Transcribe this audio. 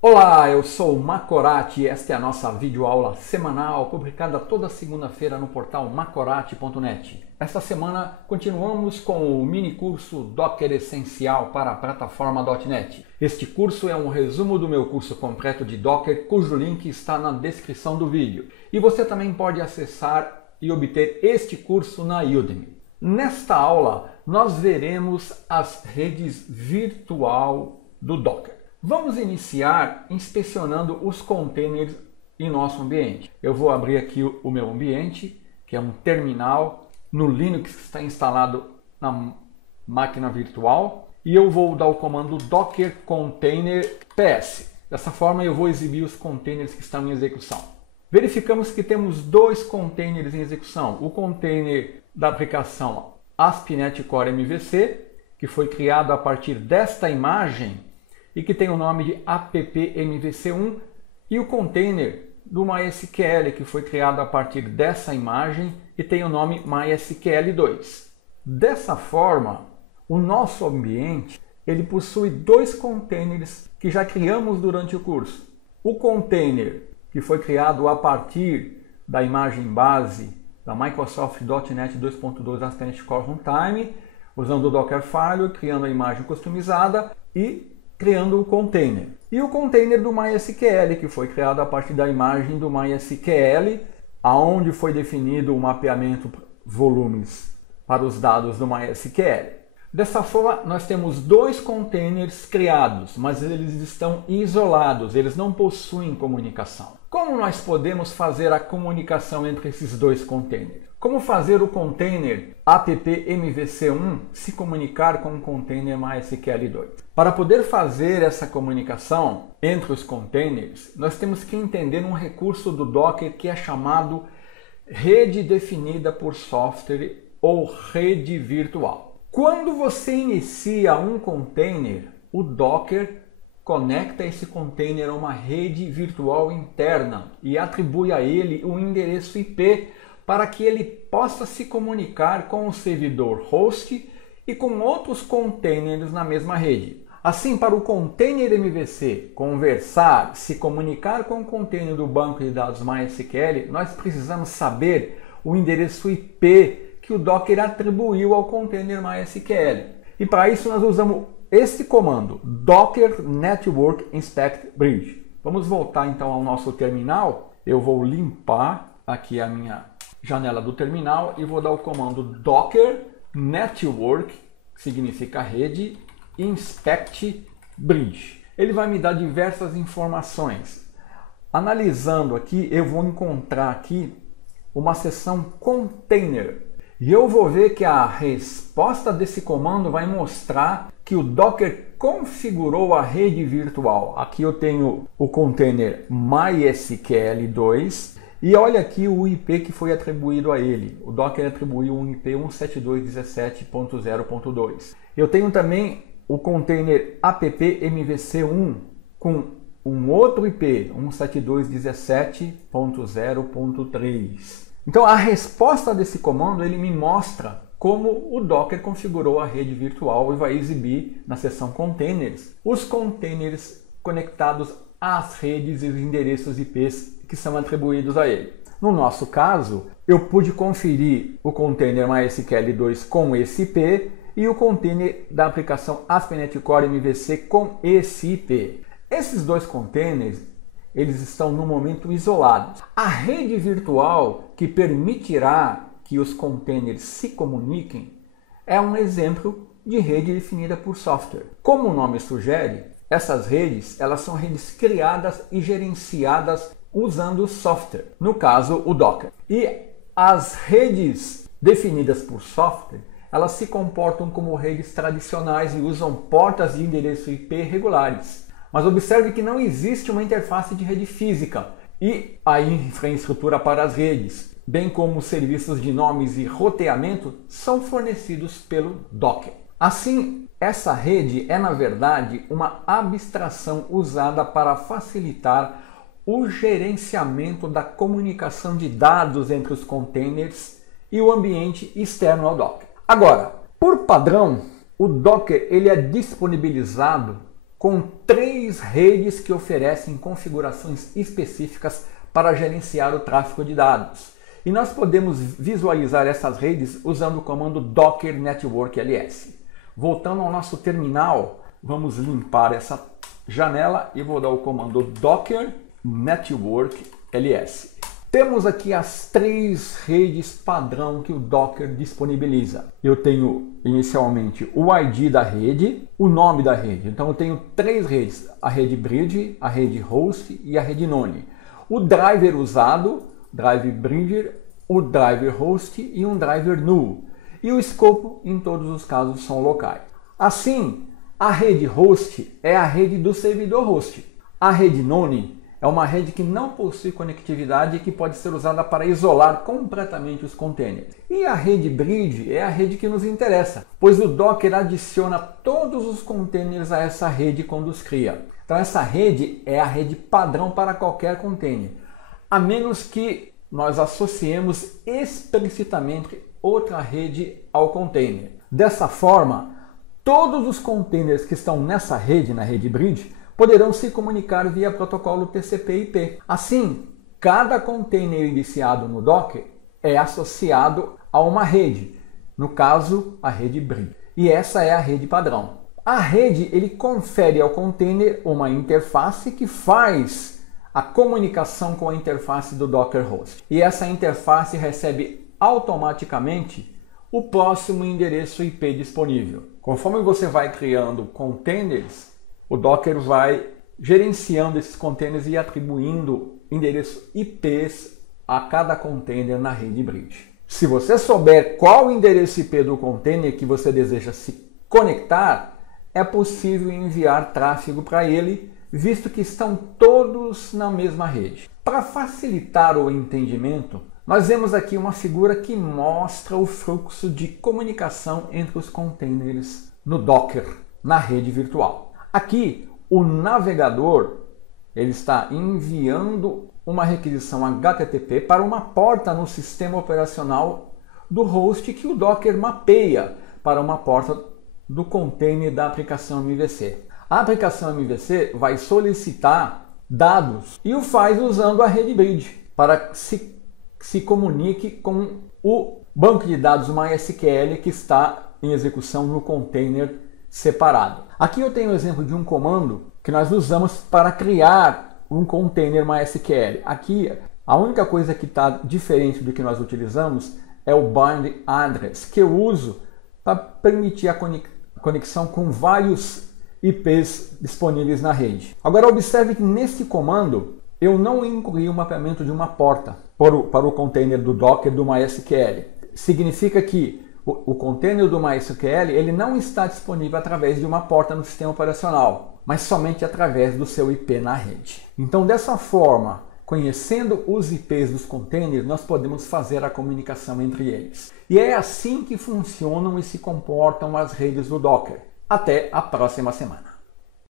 Olá, eu sou o Macorati e esta é a nossa videoaula semanal publicada toda segunda-feira no portal macorati.net. Esta semana continuamos com o mini curso Docker Essencial para a plataforma.net. Este curso é um resumo do meu curso completo de Docker, cujo link está na descrição do vídeo. E você também pode acessar e obter este curso na Udemy. Nesta aula, nós veremos as redes virtual do Docker. Vamos iniciar inspecionando os containers em nosso ambiente. Eu vou abrir aqui o meu ambiente, que é um terminal no Linux que está instalado na máquina virtual, e eu vou dar o comando docker container ps. Dessa forma eu vou exibir os containers que estão em execução. Verificamos que temos dois containers em execução. O container da aplicação ASP.NET Core MVC, que foi criado a partir desta imagem e que tem o nome de appmvc1, e o container do MySQL, que foi criado a partir dessa imagem e tem o nome MySQL2. Dessa forma, o nosso ambiente ele possui dois containers que já criamos durante o curso. O container que foi criado a partir da imagem base da Microsoft.NET 2.2 ASP.NET Core Runtime, usando o Dockerfile, criando a imagem customizada e criando o container. E o container do MySQL, que foi criado a partir da imagem do MySQL, aonde foi definido o mapeamento volumes para os dados do MySQL. Dessa forma, nós temos dois containers criados, mas eles estão isolados, eles não possuem comunicação. Como nós podemos fazer a comunicação entre esses dois containers? Como fazer o container appmvc1 se comunicar com o container MySQL2? Para poder fazer essa comunicação entre os containers, nós temos que entender um recurso do Docker que é chamado rede definida por software ou rede virtual. Quando você inicia um container, o Docker conecta esse container a uma rede virtual interna e atribui a ele um endereço IP para que ele possa se comunicar com o servidor host e com outros containers na mesma rede. Assim, para o container MVC conversar, se comunicar com o container do banco de dados MySQL, nós precisamos saber o endereço IP que o Docker atribuiu ao container MySQL. E para isso nós usamos este comando, docker network inspect bridge. Vamos voltar então ao nosso terminal. Eu vou limpar aqui a minha janela do terminal e vou dar o comando docker network, que significa rede, inspect bridge. Ele vai me dar diversas informações. Analisando aqui, eu vou encontrar aqui uma seção container. E eu vou ver que a resposta desse comando vai mostrar que o Docker configurou a rede virtual. Aqui eu tenho o container MySQL2 e olha aqui o IP que foi atribuído a ele. O Docker atribuiu um IP 172.17.0.2. Eu tenho também o container appmvc1 com um outro IP 172.17.0.3. Então a resposta desse comando ele me mostra como o Docker configurou a rede virtual e vai exibir na seção containers os containers conectados às redes e os endereços IPs que são atribuídos a ele. No nosso caso, eu pude conferir o container MySQL2 com esse IP e o container da aplicação ASP.NET Core MVC com esse IP. Esses dois containers eles estão no momento isolados. A rede virtual que permitirá que os containers se comuniquem é um exemplo de rede definida por software. Como o nome sugere, essas redes elas são redes criadas e gerenciadas usando software, no caso o Docker. E as redes definidas por software elas se comportam como redes tradicionais e usam portas de endereço IP regulares. Mas observe que não existe uma interface de rede física e a infraestrutura para as redes, bem como os serviços de nomes e roteamento, são fornecidos pelo Docker. Assim, essa rede é na verdade uma abstração usada para facilitar o gerenciamento da comunicação de dados entre os containers e o ambiente externo ao Docker. Agora, por padrão, o Docker ele é disponibilizado com 3 redes que oferecem configurações específicas para gerenciar o tráfego de dados. E nós podemos visualizar essas redes usando o comando Docker Network LS. Voltando ao nosso terminal, vamos limpar essa janela e vou dar o comando Docker Network LS. Temos aqui as 3 redes padrão que o Docker disponibiliza. Eu tenho inicialmente o ID da rede, o nome da rede. Então eu tenho 3 redes, a rede Bridge, a rede Host e a rede None. O driver usado, driver Bridge, o driver Host e um driver null. E o escopo, em todos os casos, são locais. Assim, a rede Host é a rede do servidor host. A rede None é uma rede que não possui conectividade e que pode ser usada para isolar completamente os containers. E a rede Bridge é a rede que nos interessa, pois o Docker adiciona todos os containers a essa rede quando os cria. Então essa rede é a rede padrão para qualquer container, a menos que nós associemos explicitamente outra rede ao container. Dessa forma, todos os containers que estão nessa rede, na rede Bridge, poderão se comunicar via protocolo TCP/IP. Assim, cada container iniciado no Docker é associado a uma rede, no caso, a rede Bridge. E essa é a rede padrão. A rede ele confere ao container uma interface que faz a comunicação com a interface do Docker Host. E essa interface recebe automaticamente o próximo endereço IP disponível. Conforme você vai criando containers, o Docker vai gerenciando esses containers e atribuindo endereços IPs a cada container na rede Bridge. Se você souber qual o endereço IP do container que você deseja se conectar, é possível enviar tráfego para ele, visto que estão todos na mesma rede. Para facilitar o entendimento, nós vemos aqui uma figura que mostra o fluxo de comunicação entre os containers no Docker, na rede virtual. Aqui, o navegador ele está enviando uma requisição HTTP para uma porta no sistema operacional do host que o Docker mapeia para uma porta do container da aplicação MVC. A aplicação MVC vai solicitar dados e o faz usando a rede Bridge para que se comunique com o banco de dados MySQL que está em execução no container separado. Aqui eu tenho o exemplo de um comando que nós usamos para criar um container MySQL. Aqui a única coisa que está diferente do que nós utilizamos é o bind address, que eu uso para permitir a conexão com vários IPs disponíveis na rede. Agora observe que nesse comando eu não incluí o mapeamento de uma porta para o container do Docker do MySQL. Significa que o container do MySQL ele não está disponível através de uma porta no sistema operacional, mas somente através do seu IP na rede. Então, dessa forma, conhecendo os IPs dos containers, nós podemos fazer a comunicação entre eles. E é assim que funcionam e se comportam as redes do Docker. Até a próxima semana.